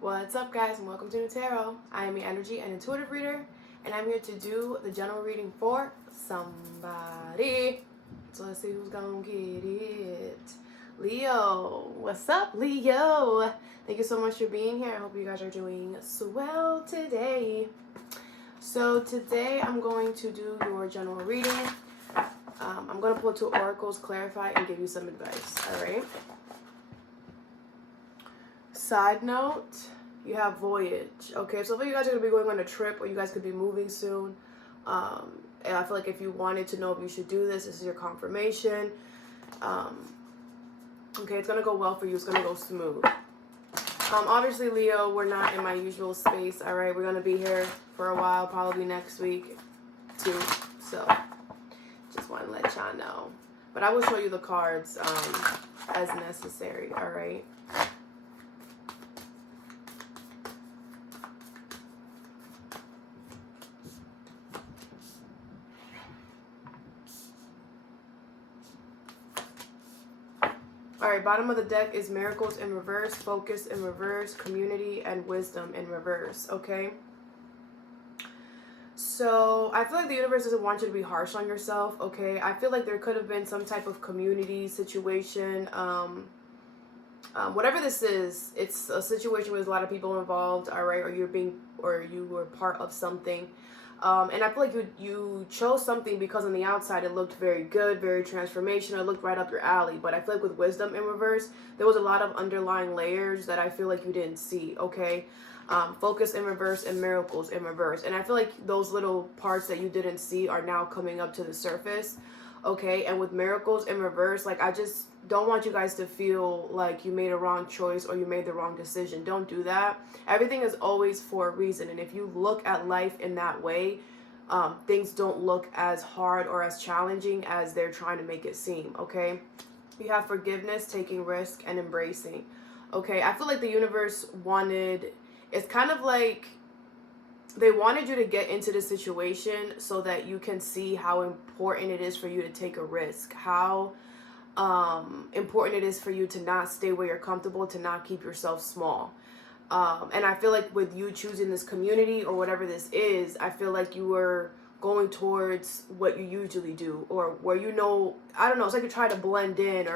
What's up, guys, and welcome to Nutarot. I am your energy and intuitive reader, and I'm here to do the general reading for somebody. So let's see who's gonna get it. Leo. What's up, Leo? Thank you so much for being here. I hope you guys are doing swell today. So today I'm going to do your general reading. I'm going to pull 2 oracles, clarify, and give you some advice, alright? Side note, you have voyage. Okay, so if you guys are going to be going on a trip or you guys could be moving soon, and I feel like if you wanted to know if you should do this, this is your confirmation. Okay, it's going to go well for you. It's going to go smooth. Obviously, Leo, we're not in my usual space, all right? We're going to be here for a while, probably next week, too. So, just want to let y'all know. But I will show you the cards as necessary, all right? Alright, bottom of the deck is miracles in reverse, focus in reverse, community, and wisdom in reverse, okay? So, I feel like the universe doesn't want you to be harsh on yourself, okay? I feel like there could have been some type of community situation, whatever this is, it's a situation with a lot of people involved, alright? Or you were part of something. And I feel like you chose something because on the outside it looked very good, very transformational, it looked right up your alley. But I feel like with wisdom in reverse, there was a lot of underlying layers that I feel like you didn't see, okay? Focus in reverse and miracles in reverse. And I feel like those little parts that you didn't see are now coming up to the surface, okay? And with miracles in reverse, like, I just don't want you guys to feel like you made a wrong choice or you made the wrong decision. Don't do that. Everything is always for a reason. And if you look at life in that way, things don't look as hard or as challenging as they're trying to make it seem, okay? You have forgiveness, taking risk, and embracing, okay? I feel like the universe it's kind of like they wanted you to get into the situation so that you can see how important it is for you to take a risk, how important it is for you to not stay where you're comfortable, to not keep yourself small. And I feel like with you choosing this community or whatever this is, I feel like you were going towards what you usually do, or where, I don't know, it's like you try to blend in,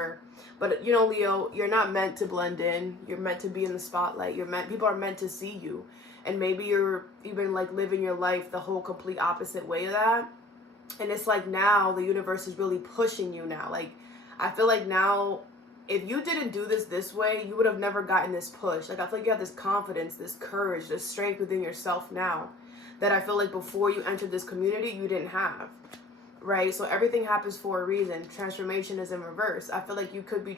but Leo, you're not meant to blend in. You're meant to be in the spotlight. People are meant to see you. And maybe you've been like living your life the whole complete opposite way of that. And it's like now the universe is really pushing you now. Like, I feel like now, if you didn't do this way, you would have never gotten this push. Like, I feel like you have this confidence, this courage, this strength within yourself now that I feel like before you entered this community, you didn't have, right? So everything happens for a reason. Transformation is in reverse. I feel like you could be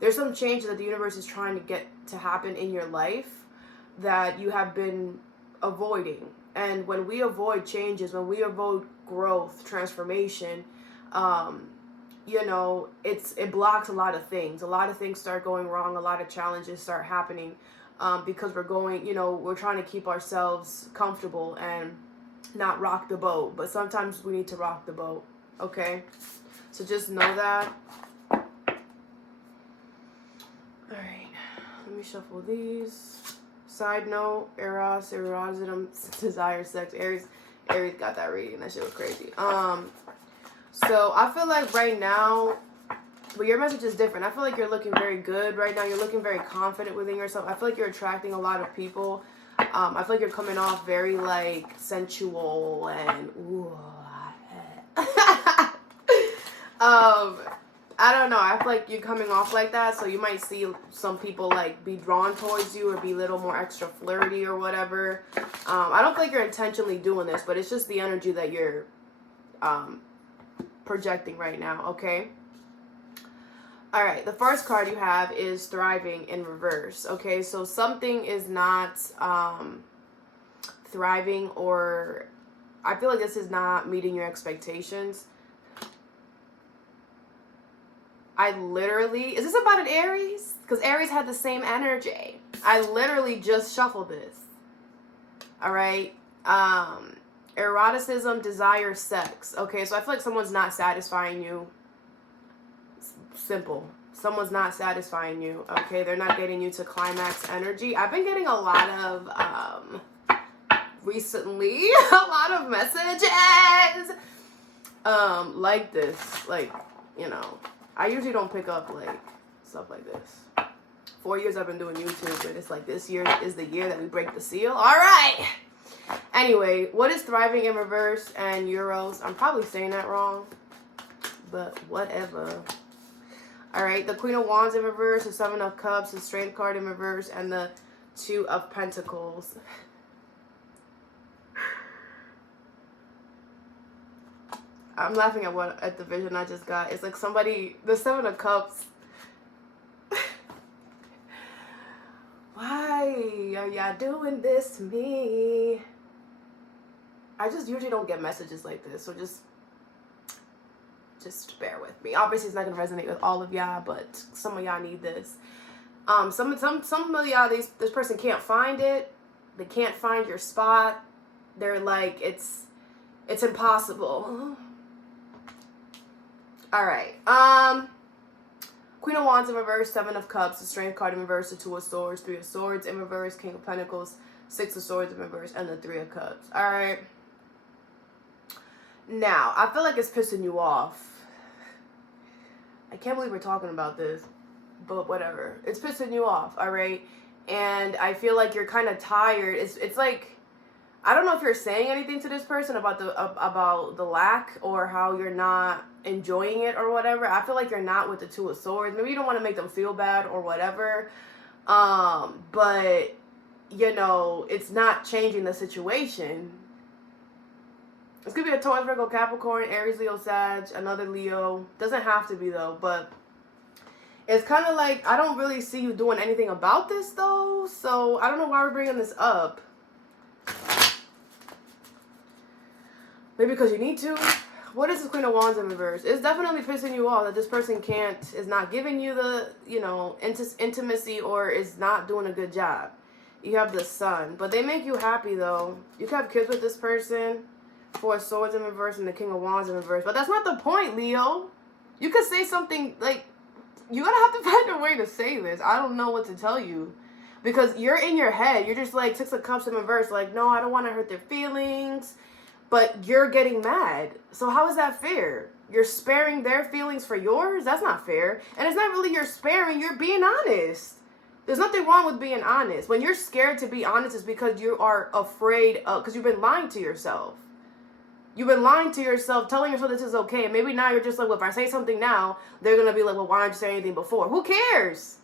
there's some changes that the universe is trying to get to happen in your life that you have been avoiding. And when we avoid changes, when we avoid growth, transformation, it blocks a lot of things. A lot of things start going wrong. A lot of challenges start happening because we're trying to keep ourselves comfortable and not rock the boat. But sometimes we need to rock the boat, okay? So just know that. All right, let me shuffle these. Side note, eroticism, desire, sex. Aries got that reading. That shit was crazy. So I feel like right now, but your message is different. I feel like you're looking very good right now. You're looking very confident within yourself. I feel like you're attracting a lot of people. I feel like you're coming off very like sensual and ooh. I don't know. I feel like you're coming off like that, so you might see some people like be drawn towards you or be a little more extra flirty or whatever. I don't feel like you're intentionally doing this, but it's just the energy that you're projecting right now, okay? All right, the first card you have is thriving in reverse, okay? So something is not thriving, or I feel like this is not meeting your expectations. Is this about an Aries? Because Aries had the same energy. I literally just shuffled this. All right. Eroticism, desire, sex. Okay, so I feel like someone's not satisfying you. Simple. Someone's not satisfying you, okay? They're not getting you to climax energy. I've been getting a lot of, recently, a lot of messages, like this. Like, you know, I usually don't pick up, like, stuff like this. 4 years I've been doing YouTube, and it's like this year is the year that we break the seal. All right! Anyway, what is thriving in reverse and euros? I'm probably saying that wrong, but whatever. All right, the Queen of Wands in reverse, the Seven of Cups, the Strength card in reverse, and the Two of Pentacles. I'm laughing at the vision I just got. It's like somebody, the Seven of Cups. Why are y'all doing this to me? I just usually don't get messages like this, so just bear with me. Obviously, it's not gonna resonate with all of y'all, but some of y'all need this. Some of y'all, this person can't find it. They can't find your spot. They're like, it's impossible. All right. Queen of Wands in reverse, Seven of Cups, the Strength card in reverse, the Two of Swords, Three of Swords in reverse, King of Pentacles, Six of Swords in reverse, and the Three of Cups. All right. Now, I feel like it's pissing you off. I can't believe we're talking about this, but whatever. It's pissing you off, all right? And I feel like you're kind of tired. It's like, I don't know if you're saying anything to this person about the lack or how you're not enjoying it or whatever. I feel like you're not with the Two of Swords. Maybe you don't want to make them feel bad or whatever. But, you know, it's not changing the situation. It's going to be a Taurus, Virgo, Capricorn, Aries, Leo, Sag, another Leo. Doesn't have to be, though. But it's kind of like, I don't really see you doing anything about this, though. So I don't know why we're bringing this up. Maybe because you need to. What is this Queen of Wands in reverse? It's definitely pissing you off that this person is not giving you the, you know, intimacy or is not doing a good job. You have the Sun. But they make you happy, though. You can have kids with this person. Four of Swords in reverse and the King of Wands in reverse. But that's not the point, Leo. You could say something like, you're going to have to find a way to say this. I don't know what to tell you. Because you're in your head. You're just like, Six of Cups in reverse. Like, no, I don't want to hurt their feelings. But you're getting mad. So how is that fair? You're sparing their feelings for yours? That's not fair. And it's not really you're sparing. You're being honest. There's nothing wrong with being honest. When you're scared to be honest, it's because you are afraid of, because you've been lying to yourself. You've been lying to yourself, telling yourself this is okay. And maybe now you're just like, well, if I say something now, they're going to be like, well, why didn't you say anything before? Who cares?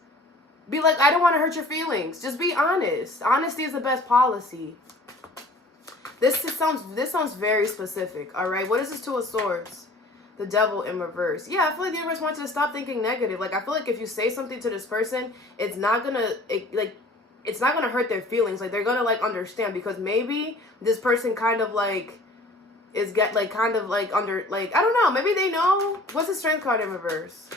Be like, I don't want to hurt your feelings. Just be honest. Honesty is the best policy. This sounds very specific, all right? What is this Two of Swords? The Devil in reverse. Yeah, I feel like the universe wants you to stop thinking negative. Like, I feel like if you say something to this person, it's not going to hurt their feelings. Like, they're going to, like, understand. Because maybe this person kind of, like, is I don't know, maybe they know. What's the Strength card in reverse?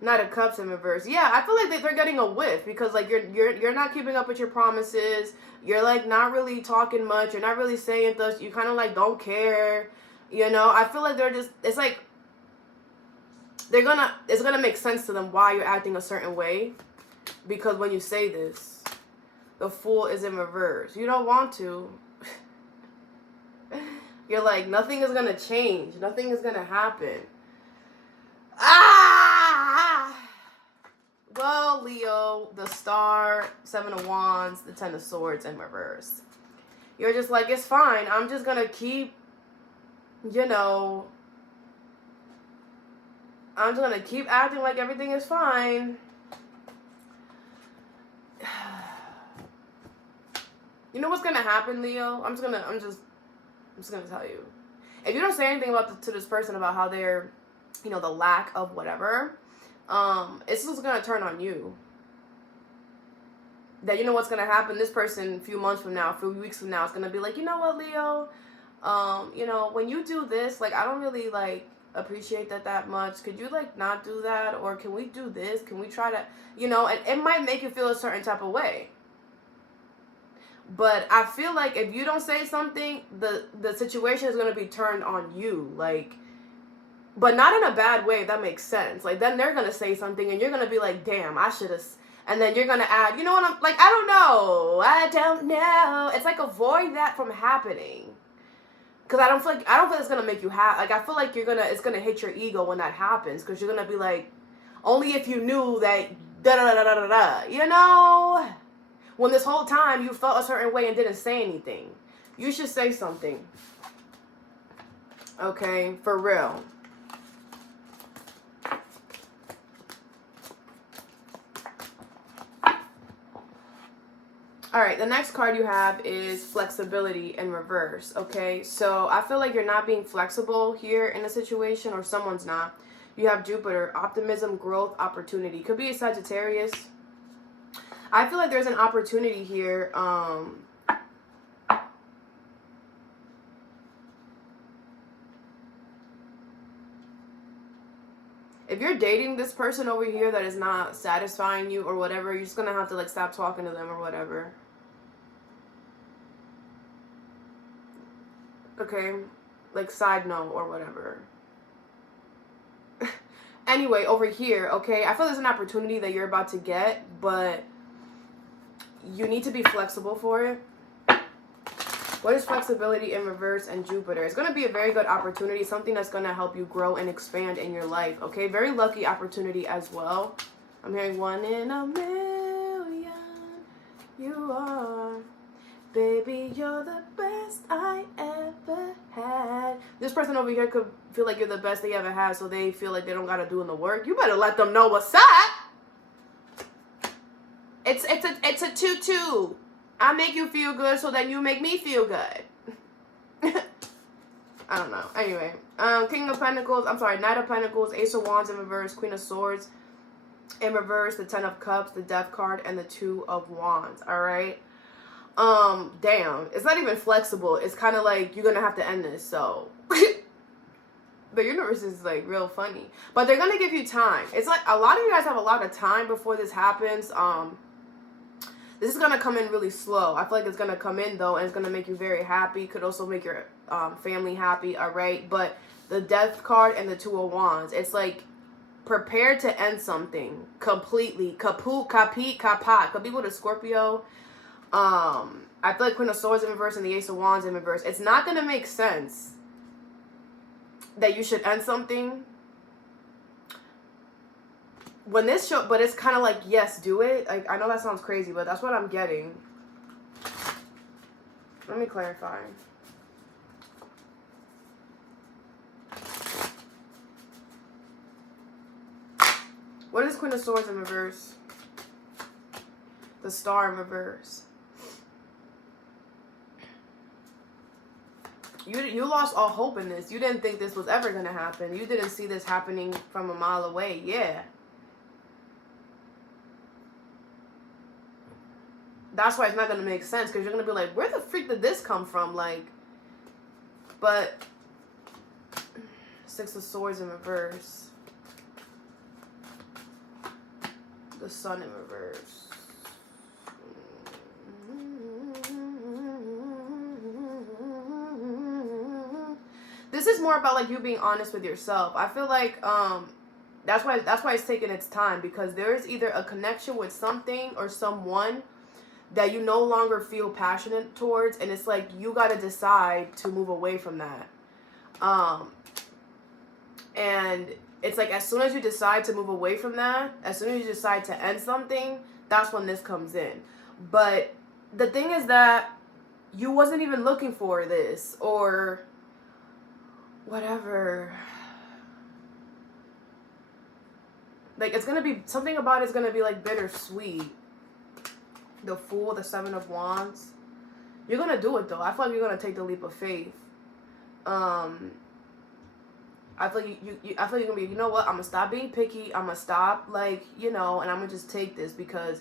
Knight of Cups in reverse. Yeah, I feel like they're getting a whiff because like you're not keeping up with your promises. You're like not really talking much. You're not really saying this. You kind of like don't care. You know, I feel like they're just, it's like it's gonna make sense to them why you're acting a certain way, because when you say this, the Fool is in reverse. You don't want to. You're like, nothing is gonna change. Nothing is gonna happen. Well, Leo, the Star, Seven of Wands, the Ten of Swords in reverse. You're just like, it's fine. I'm just gonna keep, you know, I'm just gonna keep acting like everything is fine. You know what's gonna happen, Leo? I'm just gonna tell you. If you don't say anything to this person about how they're, you know, the lack of whatever, it's just gonna turn on you. That you know what's gonna happen. This person, a few months from now, a few weeks from now, is gonna be like, you know what, Leo? You know, when you do this, like, I don't really like appreciate that much. Could you like not do that, or can we do this? Can we try to, you know? And it might make you feel a certain type of way. But I feel like if you don't say something, the situation is going to be turned on you. Like, But not in a bad way, if that makes sense. Like, then they're going to say something and you're going to be like, damn, I should have. And then you're going to add, you know what I'm like, I don't know. I don't know. It's like, avoid that from happening. Because I don't feel it's going to make you happy. Like, I feel like it's going to hit your ego when that happens. Because you're going to be like, only if you knew that, da-da-da-da-da-da. You know? When this whole time you felt a certain way and didn't say anything. You should say something. Okay? For real. All right, the next card you have is flexibility in reverse, okay? So I feel like you're not being flexible here in a situation, or someone's not. You have Jupiter, optimism, growth, opportunity. Could be a Sagittarius. I feel like there's an opportunity here. If you're dating this person over here that is not satisfying you or whatever, you're just going to have to, like, stop talking to them or whatever. Okay? Like, side note or whatever. Anyway, over here, okay? I feel there's an opportunity that you're about to get, but you need to be flexible for it. What is flexibility in reverse and Jupiter? It's going to be a very good opportunity, something that's going to help you grow and expand in your life, okay? Very lucky opportunity as well. I'm hearing 1 in a million. You are. Baby, you're the best I ever had. This person over here could feel like you're the best they ever had, so they feel like they don't got to do the work. You better let them know what's up. It's a 2-2. I make you feel good so that you make me feel good. I don't know. Anyway, King of Pentacles. I'm sorry, Knight of Pentacles, Ace of Wands in reverse, Queen of Swords in reverse, the 10 of Cups, the Death card, and the 2 of Wands. All right. Damn. It's not even flexible. It's kind of like you're gonna have to end this. So the universe is like real funny, but they're gonna give you time. It's like a lot of you guys have a lot of time before this happens. This is going to come in really slow. I feel like it's going to come in, though, and it's going to make you very happy. Could also make your family happy, all right? But the Death card and the 2 of Wands, it's like prepare to end something completely. Kaput, kapit, kapat. Could be with a Scorpio. I feel like Queen of Swords in reverse and the Ace of Wands in reverse. It's not going to make sense that you should end something when this show, but it's kind of like, yes, do it. Like, I know that sounds crazy, but that's what I'm getting. Let me clarify. What is Queen of Swords in reverse? The Star in reverse. You lost all hope in this. You didn't think this was ever going to happen. You didn't see this happening from a mile away. Yeah. That's why it's not going to make sense, because you're going to be like, where the freak did this come from? Like, but 6 of Swords in reverse. The Sun in reverse. This is more about like you being honest with yourself. I feel like that's why it's taking its time, because there is either a connection with something or someone that you no longer feel passionate towards, and it's like you got to decide to move away from that. And it's like as soon as you decide to move away from that, as soon as you decide to end something, that's when this comes in. But the thing is that you wasn't even looking for this or whatever. Like, it's going to be, something about it's going to be like bittersweet. The Fool, the 7 of Wands. You're going to do it, though. I feel like you're going to take the leap of faith. I feel like I feel like you're going to be, you know what, I'm going to stop being picky. I'm going to stop, like, you know, and I'm going to just take this, because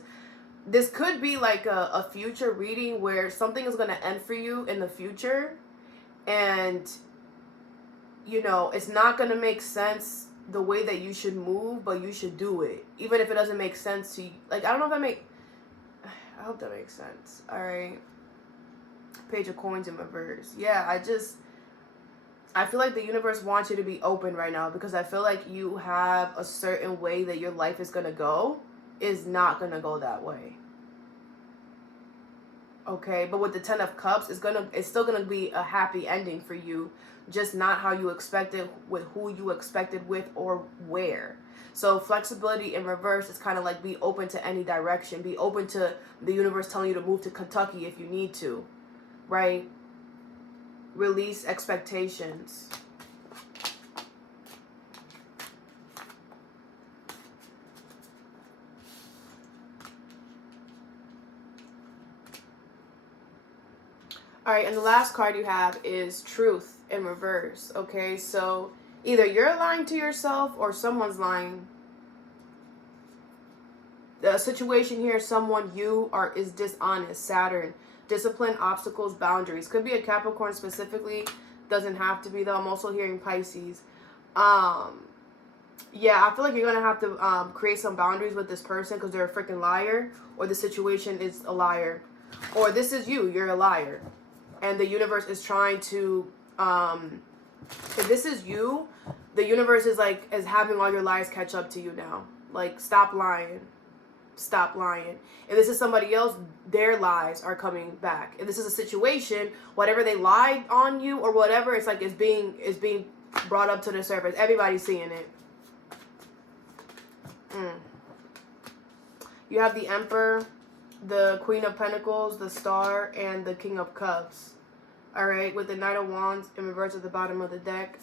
this could be like a future reading where something is going to end for you in the future. And, you know, it's not going to make sense the way that you should move, but you should do it. Even if it doesn't make sense to you. Like, I don't know if I hope that makes sense. All right. Page of Coins in reverse. Yeah, I feel like the universe wants you to be open right now, because I feel like you have a certain way that your life is going to go is not going to go that way. Okay, but with the 10 of Cups, it's still going to be a happy ending for you, just not how you expected, with who you expected with, or where. So flexibility in reverse is kind of like be open to any direction. Be open to the universe telling you to move to Kentucky if you need to, right? Release expectations. All right, and the last card you have is Truth in reverse. Okay, so either you're lying to yourself or someone's lying. The situation here, is dishonest. Saturn. Discipline, obstacles, boundaries. Could be a Capricorn specifically. Doesn't have to be though. I'm also hearing Pisces. Yeah, I feel like you're going to have to create some boundaries with this person because they're a freaking liar, or the situation is a liar. Or this is you. You're a liar. And the universe is trying to, if this is you, the universe is having all your lies catch up to you now. Like, stop lying. Stop lying. If this is somebody else, their lies are coming back. If this is a situation, whatever they lied on you or whatever, it's like it's being brought up to the surface. Everybody's seeing it. You have the Emperor, the Queen of Pentacles, the Star, and the King of Cups. Alright, with the Knight of Wands in reverse at the bottom of the deck.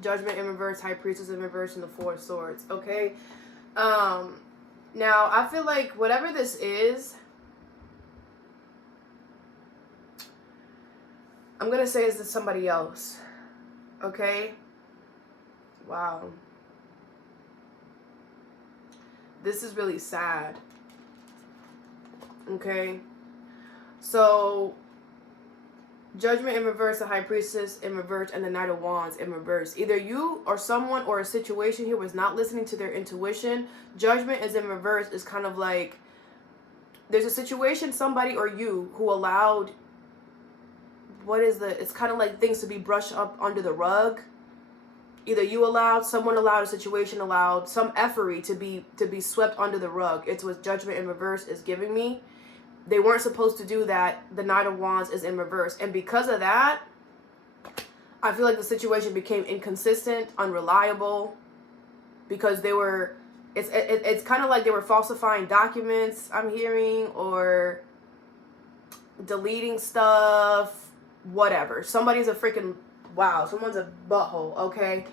Judgment in reverse, High Priestess in reverse, and the Four of Swords. Okay? Now, I feel like whatever this is, I'm going to say is this somebody else. Okay? Wow. This is really sad. Okay? So, Judgment in reverse, the High Priestess in reverse, and the Knight of Wands in reverse. Either you or someone or a situation here was not listening to their intuition. Judgment is in reverse. Is kind of like there's a situation, somebody or you, who allowed, it's kind of like things to be brushed up under the rug. Either you allowed, someone allowed, a situation allowed, some effery to be swept under the rug. It's what Judgment in reverse is giving me. They weren't supposed to do that. The Knight of Wands is in reverse. And because of that, I feel like the situation became inconsistent, unreliable, because it's kind of like they were falsifying documents, I'm hearing, or deleting stuff, whatever. Someone's a butthole, okay?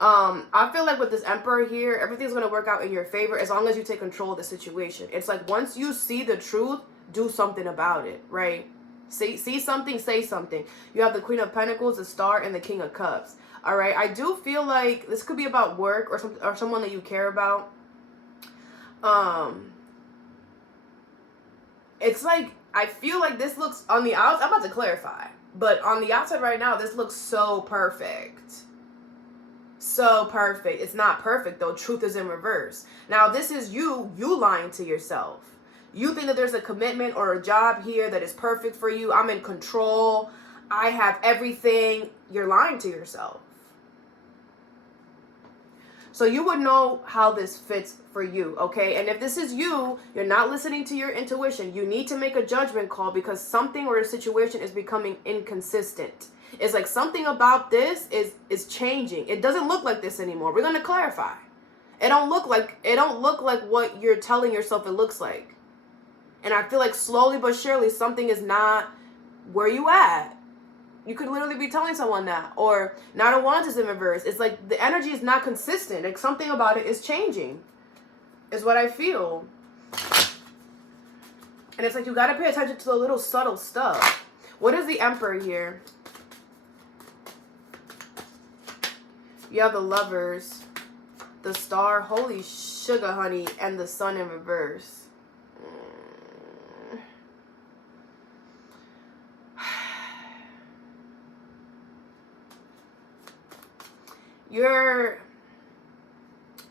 I feel like with this Emperor here, everything's going to work out in your favor as long as you take control of the situation. It's like once you see the truth, do something about it, right? See something, say something. You have the Queen of Pentacles, the Star, and the King of Cups. All right, I do feel like this could be about work or someone that you care about. It's like I feel like this looks on the outside. I'm about to clarify, but on the outside right now, this looks so perfect. So perfect. It's not perfect though. Truth is in reverse. Now this is you lying to yourself. You think that there's a commitment or a job here that is perfect for you. I'm in control. I have everything. You're lying to yourself. So you would know how this fits for you, okay? And if this is you, you're not listening to your intuition. You need to make a judgment call because something or a situation is becoming inconsistent. It's like something about this is changing. It doesn't look like this anymore. We're going to clarify. It don't look like what you're telling yourself it looks like. And I feel like slowly but surely something is not where you at. You could literally be telling someone that. Or Knight of Wands is in reverse. It's like the energy is not consistent. Like something about it is changing. Is what I feel. And it's like you got to pay attention to the little subtle stuff. What is the Emperor here? You have the Lovers, the Star, holy sugar honey, and the Sun in reverse.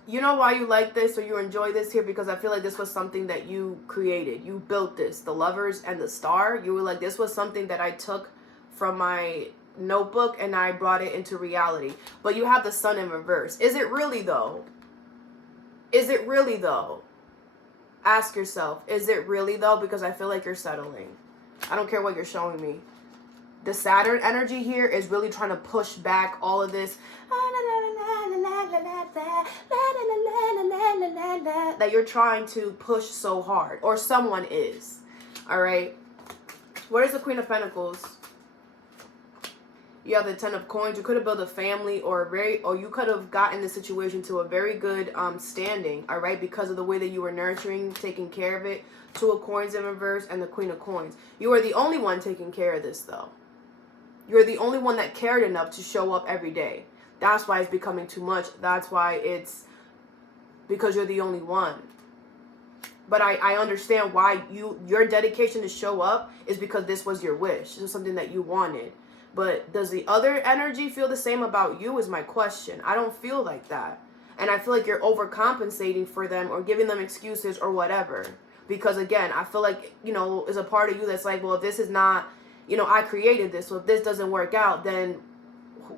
You know why you like this or you enjoy this here? Because I feel like this was something that you created. You built this. The Lovers and the Star. You were like, this was something that I took from my notebook and I brought it into reality. But you have the sun in reverse. Is it really though? Is it really though? Ask yourself, is it really though? Because I feel like you're settling. I don't care what you're showing me. The Saturn energy here is really trying to push back all of this that you're trying to push so hard, or someone is. All right. What is the Queen of Pentacles? You have the Ten of Coins. You could have built a family, or you could have gotten the situation to a very good standing, all right, because of the way that you were nurturing, taking care of it. Two of Coins in reverse and the Queen of Coins. You are the only one taking care of this, though. You're the only one that cared enough to show up every day. That's why it's becoming too much. That's why it's because you're the only one. But I understand why your dedication to show up is because this was your wish. This was something that you wanted. But does the other energy feel the same about you is my question. I don't feel like that. And I feel like you're overcompensating for them or giving them excuses or whatever. Because again, I feel like, is a part of you that's like, well, if this is not, I created this. So if this doesn't work out, then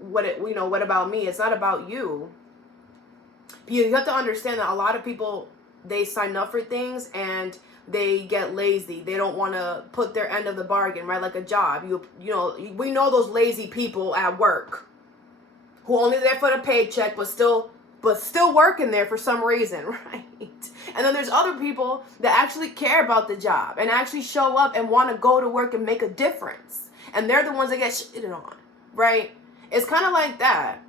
what about me? It's not about you. You have to understand that a lot of people, they sign up for things and they get lazy. They don't want to put their end of the bargain, right? Like a job. We know those lazy people at work who only there for the paycheck, but still working there for some reason, right? And then there's other people that actually care about the job and actually show up and want to go to work and make a difference. And they're the ones that get shitted on, right? It's kind of like that.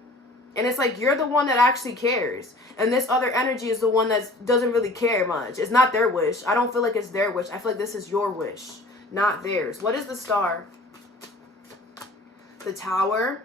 And it's like you're the one that actually cares. And this other energy is the one that doesn't really care much. It's not their wish. I don't feel like it's their wish. I feel like this is your wish, not theirs. What is the Star? The Tower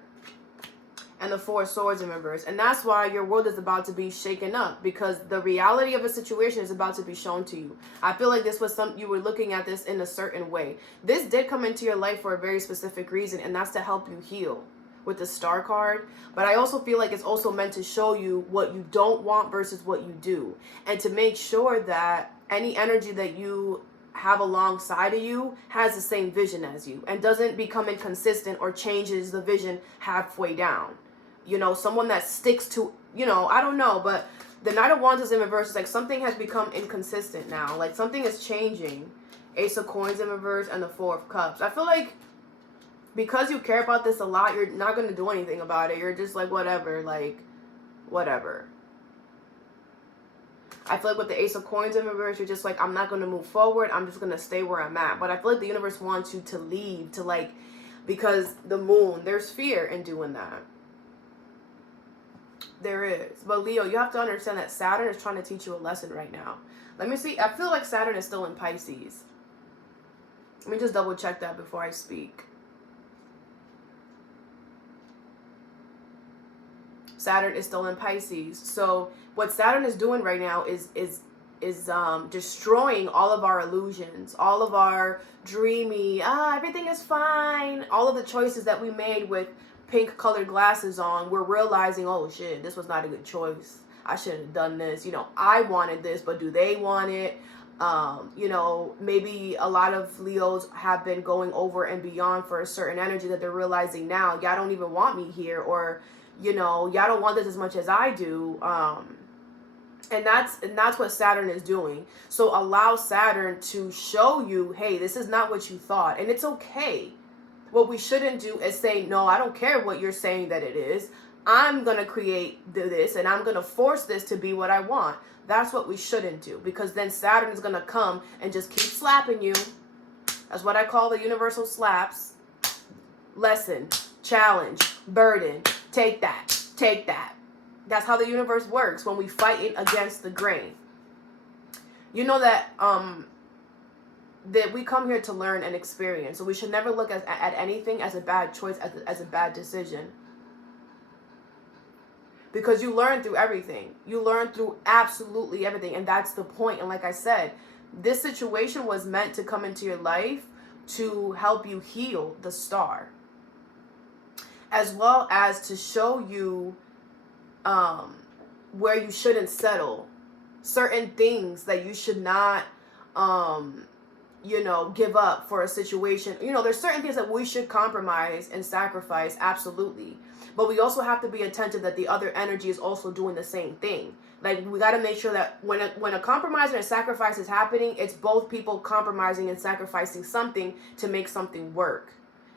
and the Four of Swords in reverse. And that's why your world is about to be shaken up, because the reality of a situation is about to be shown to you. I feel like this was you were looking at this in a certain way. This did come into your life for a very specific reason, and that's to help you heal with the Star card. But I also feel like it's also meant to show you what you don't want versus what you do, and to make sure that any energy that you have alongside of you has the same vision as you and doesn't become inconsistent or changes the vision halfway down. Someone that sticks to, I don't know, but the Knight of Wands is in reverse. It's like something has become inconsistent now. Like something is changing. Ace of Coins in reverse and the Four of Cups. I feel like because you care about this a lot, you're not going to do anything about it. You're just like, whatever. I feel like with the Ace of Coins in reverse, you're just like, I'm not going to move forward. I'm just going to stay where I'm at. But I feel like the universe wants you to leave, because the moon, there's fear in doing that. There is. But Leo, you have to understand that Saturn is trying to teach you a lesson right now. Let me see. I feel like Saturn is still in Pisces. Let me just double check that before I speak. Saturn is still in Pisces. So what Saturn is doing right now is destroying all of our illusions, all of our dreamy, everything is fine, all of the choices that we made with pink colored glasses on. We're realizing, oh shit, this was not a good choice. I shouldn't have done this. I wanted this, but do they want it? Maybe a lot of Leos have been going over and beyond for a certain energy that they're realizing now, y'all don't even want me here, or y'all don't want this as much as I do. And that's what Saturn is doing. So allow Saturn to show you, hey, this is not what you thought. And it's okay. What we shouldn't do is say, no, I don't care what you're saying that it is. I'm going to create this and I'm going to force this to be what I want. That's what we shouldn't do, because then Saturn is going to come and just keep slapping you. That's what I call the universal slaps. Lesson, challenge, burden. Take that. Take that. That's how the universe works when we fight it against the grain. You know that we come here to learn and experience. So we should never look at anything as a bad choice, as a bad decision. Because you learn through everything. You learn through absolutely everything. And that's the point. And like I said, this situation was meant to come into your life to help you heal the Star, as well as to show you where you shouldn't settle, certain things that you should not you know, give up for a situation. You know, there's certain things that we should compromise and sacrifice, absolutely. But we also have to be attentive that the other energy is also doing the same thing. Like, we got to make sure that when a compromise and a sacrifice is happening, it's both people compromising and sacrificing something to make something work.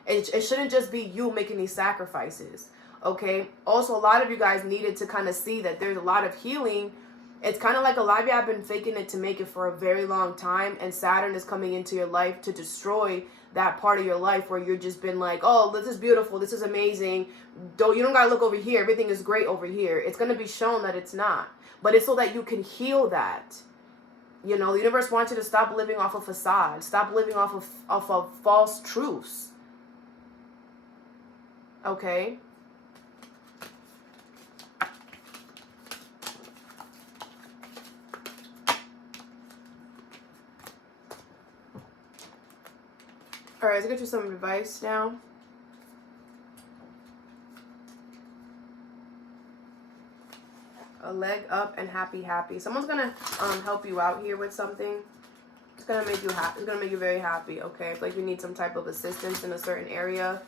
It shouldn't just be you making these sacrifices, okay? Also, a lot of you guys needed to kind of see that there's a lot of healing. It's kind of like a lot of you have been faking it to make it for a very long time, and Saturn is coming into your life to destroy that part of your life where you've just been like, oh, this is beautiful, this is amazing. You don't gotta look over here. Everything is great over here. It's gonna be shown that it's not. But it's so that you can heal that. You know, the universe wants you to stop living off a facade. Stop living off of false truths. Okay? All right, let's get you some advice now. A leg up and happy. Someone's gonna help you out here with something. It's gonna make you happy. It's gonna make you very happy. Okay, if like you need some type of assistance in a certain area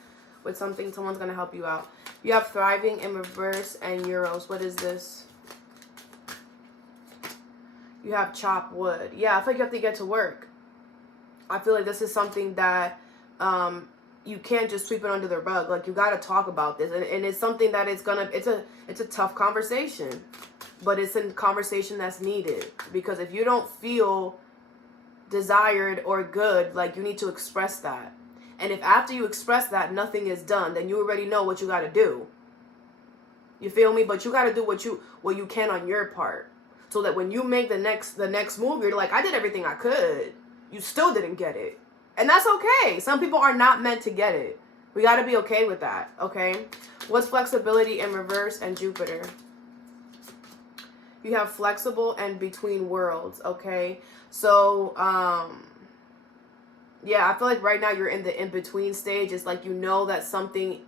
with something, someone's gonna help you out. You have thriving in reverse and euros. What is this? You have chop wood. Yeah, I feel like you have to get to work. I feel like this is something that you can't just sweep it under the rug. Like, you got to talk about this, and it's something that it's a tough conversation, but it's a conversation that's needed, because if you don't feel desired or good, like, you need to express that. And if after you express that nothing is done, then you already know what you got to do. You feel me? But you got to do what you can on your part, so that when you make the next move, you're like, I did everything I could. You still didn't get it. And that's okay. Some people are not meant to get it. We got to be okay with that, okay? What's flexibility in reverse and Jupiter? You have flexible and between worlds, okay? So, yeah, I feel like right now you're in the in-between stage. It's like you know that something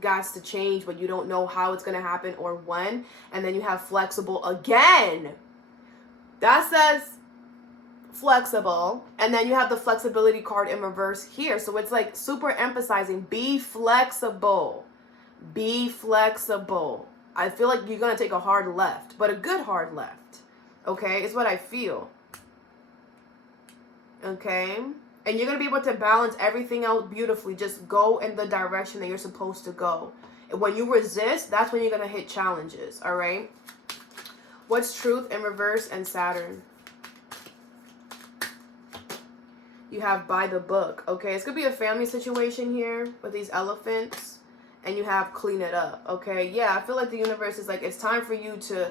got to change, but you don't know how it's going to happen or when. And then you have flexible again. That says flexible, and then you have the flexibility card in reverse here. So it's like super emphasizing, be flexible. Be flexible. I feel like you're going to take a hard left, but a good hard left. Okay? It's what I feel. Okay? And you're going to be able to balance everything out beautifully. Just go in the direction that you're supposed to go. And when you resist, that's when you're going to hit challenges. All right? What's truth in reverse and Saturn? You have by the book. Okay, it's gonna be a family situation here with these elephants, and you have clean it up. Okay, yeah, I feel like the universe is like, it's time for you to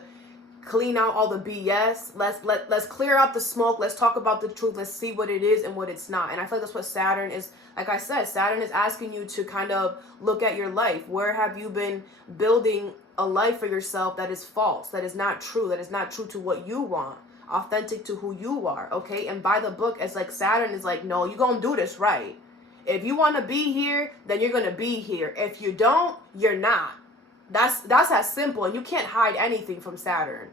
clean out all the BS. Let's clear out the smoke. Let's talk about the truth. Let's see what it is and what it's not. And I feel like that's what Saturn is. Like I said, Saturn is asking you to kind of look at your life. Where have you been building a life for yourself that is false, that is not true, that is not true to what you want, authentic to who you are, okay? And by the book, it's like Saturn is like, no, you're gonna do this right. If you want to be here, then you're gonna be here. If you don't, you're not. That's as simple, and you can't hide anything from Saturn.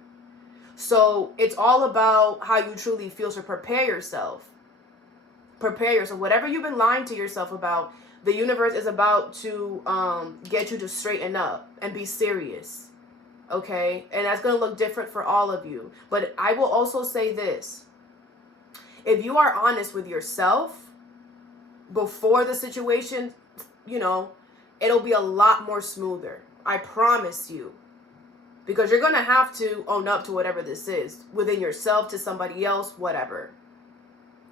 So it's all about how you truly feel. So prepare yourself. Prepare yourself. Whatever you've been lying to yourself about, the universe is about to get you to straighten up and be serious. Okay? And that's going to look different for all of you. But I will also say this. If you are honest with yourself before the situation, you know, it'll be a lot more smoother. I promise you. Because you're going to have to own up to whatever this is. Within yourself, to somebody else, whatever.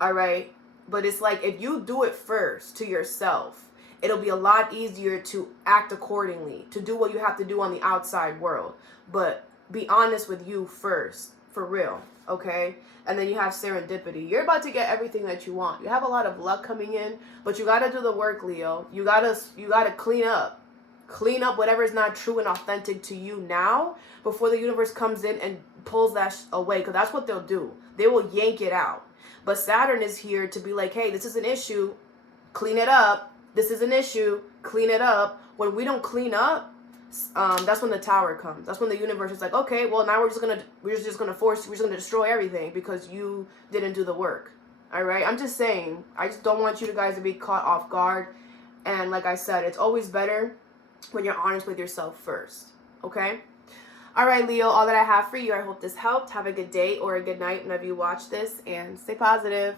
All right? But it's like, if you do it first to yourself, it'll be a lot easier to act accordingly, to do what you have to do on the outside world. But be honest with you first, for real, okay? And then you have serendipity. You're about to get everything that you want. You have a lot of luck coming in, but you got to do the work, Leo. You got to clean up. Clean up whatever is not true and authentic to you now before the universe comes in and pulls that away, because that's what they'll do. They will yank it out. But Saturn is here to be like, hey, this is an issue. Clean it up. This is an issue. Clean it up. When we don't clean up, that's when the tower comes. That's when the universe is like, okay, well, now we're just gonna destroy everything because you didn't do the work. All right, I'm just saying. I just don't want you guys to be caught off guard. And like I said, it's always better when you're honest with yourself first. Okay? All right, Leo, all that I have for you. I hope this helped. Have a good day or a good night whenever you watch this, and stay positive.